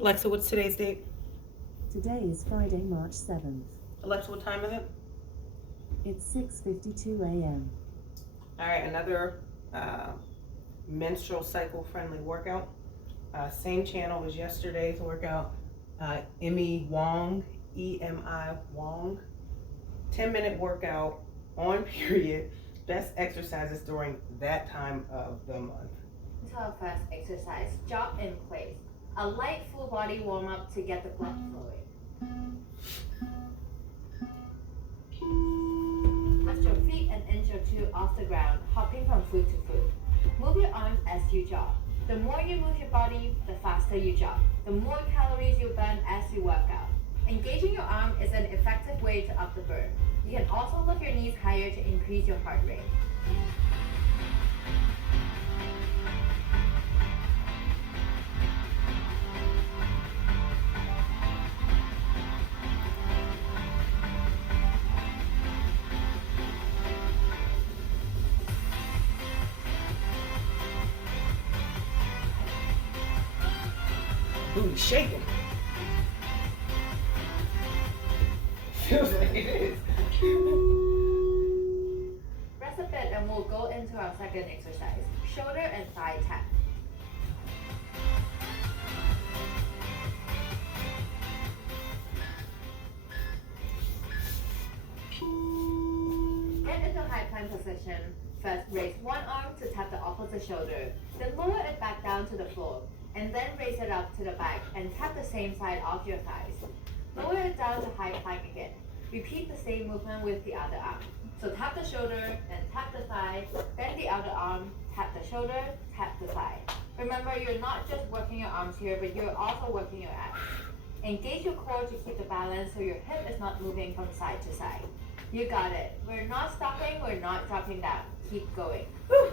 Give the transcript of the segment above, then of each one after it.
Alexa, what's today's date? Today is Friday, March 7th. Alexa, what time is it? It's 6:52 a.m. All right, another menstrual cycle friendly workout. Same channel as yesterday's workout. Emmy Wong, EMI Wong. 10-minute workout on period. Best exercises during that time of the month. To our first exercise, jog in place. A light full body warm up to get the blood flowing. Lift your feet an inch or two off the ground, hopping from foot to foot. Move your arms as you jog. The more you move your body, the faster you jog. The more calories you burn as you work out. Engaging your arm is an effective way to up the burn. You can also lift your knees higher to increase your heart rate. Ooh, shaking. Feels like it is. Rest a bit and we'll go into our second exercise, shoulder and thigh tap. Get into high plank position. First, raise one arm to tap the opposite shoulder, then lower it back down to the floor, and then raise it up to the back and tap the same side off your thighs. Lower it down to high plank again. Repeat the same movement with the other arm. So tap the shoulder, then tap the thigh, then the other arm, tap the shoulder, tap the thigh. Remember, you're not just working your arms here, but you're also working your abs. Engage your core to keep the balance so your hip is not moving from side to side. You got it. We're not stopping, we're not dropping down. Keep going. Woo.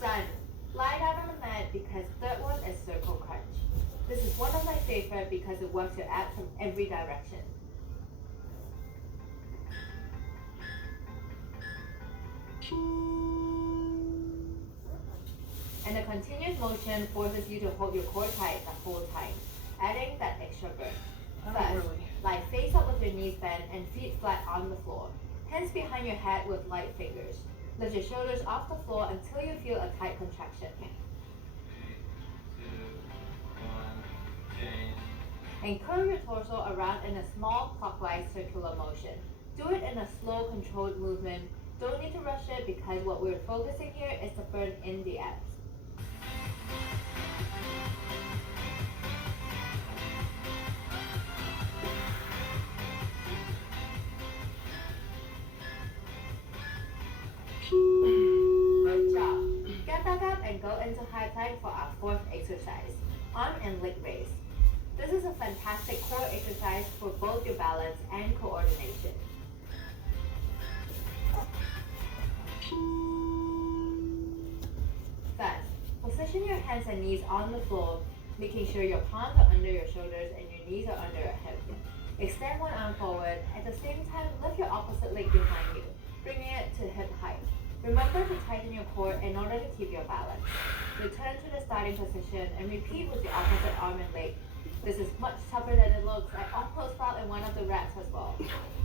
Done. Lie down on the mat because third one is circle crunch. This is one of my favorite because it works your abs from every direction. And the continuous motion forces you to hold your core tight the whole time, adding that extra burn. First, lie face up with your knees bent and feet flat on the floor. Hands behind your head with light fingers. Lift your shoulders off the floor until you feel a tight contraction. And curl your torso around in a small clockwise circular motion. Do it in a slow, controlled movement. Don't need to rush it because what we're focusing here is to burn in the abs. Good job. Get back up and go into high plank for our fourth exercise, arm and leg raise. This is a fantastic core exercise for both your balance and coordination. First, position your hands and knees on the floor, making sure your palms are under your shoulders and your knees are under your hips. Extend one arm forward. At the same time, lift your opposite leg behind you, bringing it to hip height. Remember to tighten your core in order to keep your balance. Return to the starting position and repeat with the opposite arm and leg. This is much tougher than it looks. I almost fell in one of the reps as well.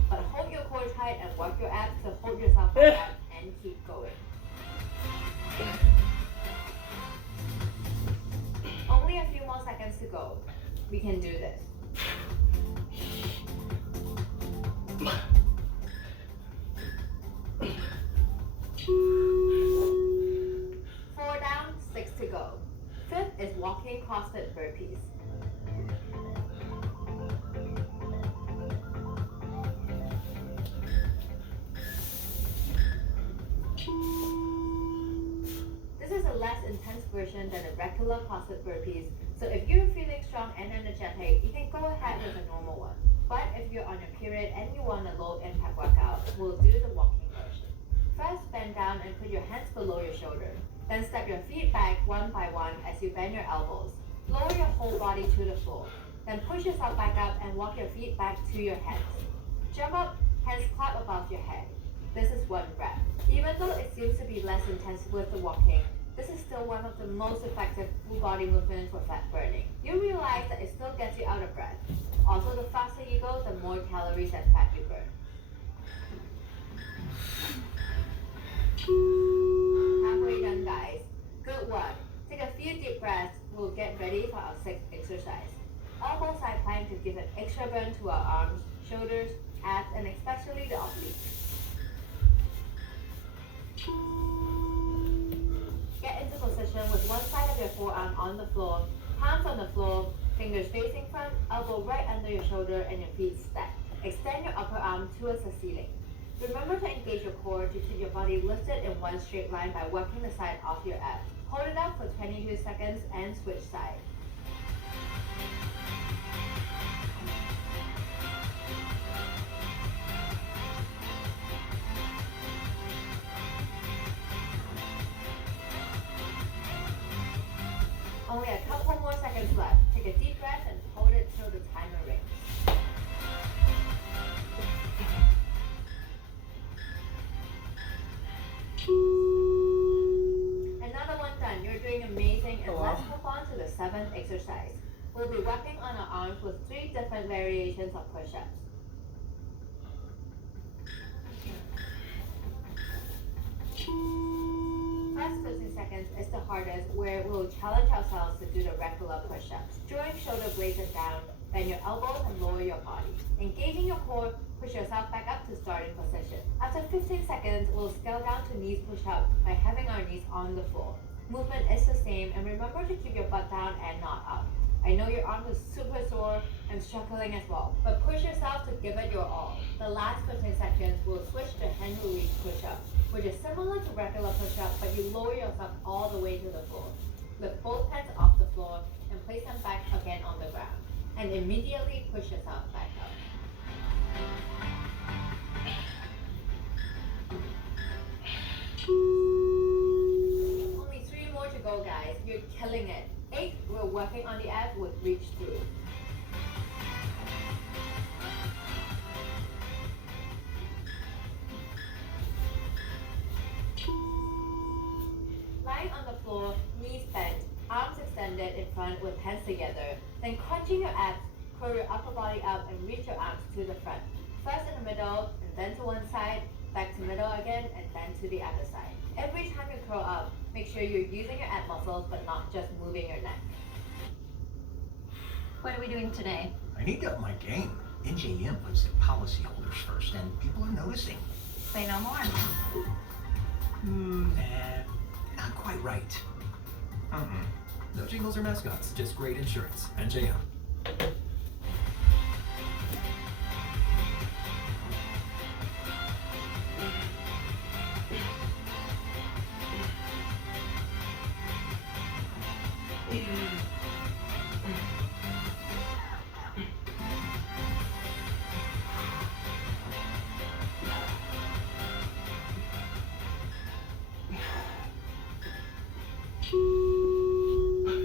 But hold your core tight and work your abs to hold yourself like that and keep going. Only a few more seconds to go. We can do this. 4 down, 6 to go. Fifth is walking crossfit burpees. This is a less intense version than the regular CrossFit burpees, so if you're feeling strong and energetic, you can go ahead with a normal one. But if you're on your period and you want a low impact workout, we'll do the walking version. First, bend down and put your hands below your shoulder. Then step your feet back one by one as you bend your elbows. Lower your whole body to the floor. Then push yourself back up and walk your feet back to your hands. Jump up, hands clap above your head. This is one rep. Even though it seems to be less intense with the walking, this is still one of the most effective full body movements for fat burning. You realize that it still gets you out of breath. Also, the faster you go, the more calories and fat you burn. Halfway done, guys. Good work. Take a few deep breaths. We'll get ready for our sixth exercise. Elbow side plank to give an extra burn to our arms, shoulders, abs, and especially the obliques. Get into position with one side of your forearm on the floor, palms on the floor, fingers facing front, elbow right under your shoulder, and your feet stacked. Extend your upper arm towards the ceiling. Remember to engage your core to keep your body lifted in one straight line by working the side off your abs. Hold it up for 22 seconds and switch side. Only a couple more seconds left. Take a deep breath and hold it till the timer rings. Another one done. You're doing amazing, and let's move on to the seventh exercise. We'll be working on our arms with 3 different variations of push-ups. First 15 seconds is the hardest, where we'll challenge ourselves to do the regular push-ups. Drawing shoulder blades down, bend your elbows and lower your body. Engaging your core, push yourself back up to starting position. After 15 seconds, we'll scale down to knees push-up by having our knees on the floor. Movement is the same, and remember to keep your butt down and not up. I know your arm is super sore and struggling as well, but push yourself to give it your all. The last 15 seconds, we'll switch to hand release push-up, which is similar to regular push-up, but you lower yourself all the way to the floor. Lift both hands off the floor and place them back again on the ground, and immediately push yourself back up. Only 3 more to go, guys. You're killing it. 8, we're working on the abs with reach through. Lying on the floor, knees bent, arms extended in front with hands together. Then crunching your abs, curl your upper body up and reach your arms to the front. First in the middle, and then to one side, back to middle again, and then to the other side. Every time you curl up, make sure you're using your ab muscles but not just moving your neck. What are we doing today? I need to up my game. NJM puts the policyholders first, and people are noticing. Say no more. Not quite right. No jingles or mascots, just great insurance. NJM.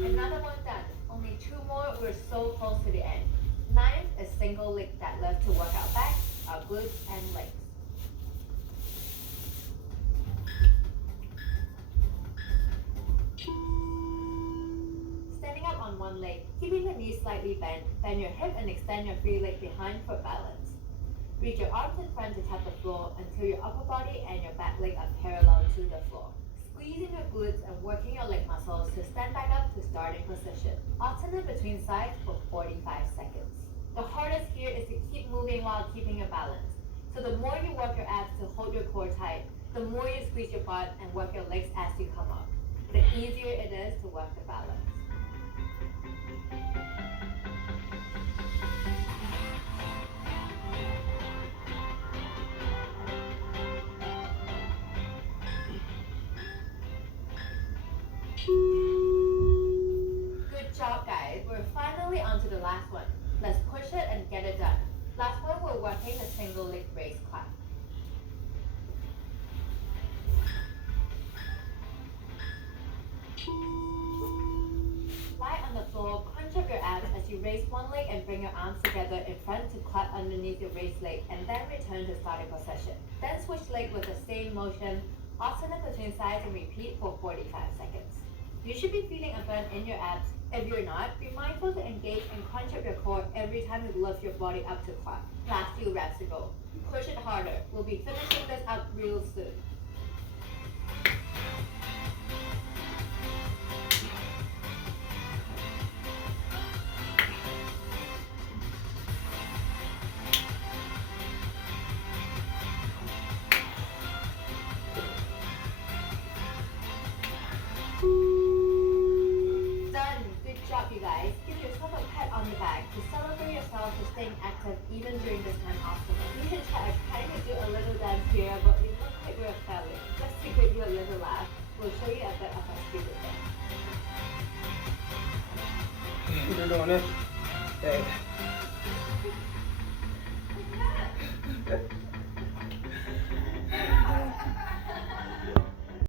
Another one done. Only 2 more, we're so close to the end. 9th is single leg deadlift to work out back, our glutes and legs. Standing up on one leg, keeping the knees slightly bent, bend your hip and extend your free leg behind for balance. Reach your arms in front to tap the floor until your upper body and your back leg are parallel to the floor. Squeezing your glutes and working your leg muscles to stand back up to starting position. Alternate between sides for 45 seconds. The hardest here is to keep moving while keeping your balance. So the more you work your abs to hold your core tight, the more you squeeze your butt and work your legs as you come up. The easier it is to work the balance. Good job, guys. We're finally onto the last one. Let's push it and get it done. Last one, we're working the single leg raise clap. you raise one leg and bring your arms together in front to clap underneath your raised leg and then return to starting position. Then switch leg with the same motion, alternate between sides and repeat for 45 seconds. You should be feeling a burn in your abs. If you're not, be mindful to engage and crunch up your core every time you lift your body up to clap. Last few reps to go. Push it harder. We'll be finishing this up real soon. Done. Good job, you guys. Give yourself a pat on the back to celebrate yourself for staying active even during this time off. We can try trying to do a little dance here, but we look like we're failing. Just to give you a little laugh, we'll show you a bit of our stupid dance. You're doing this. Hey.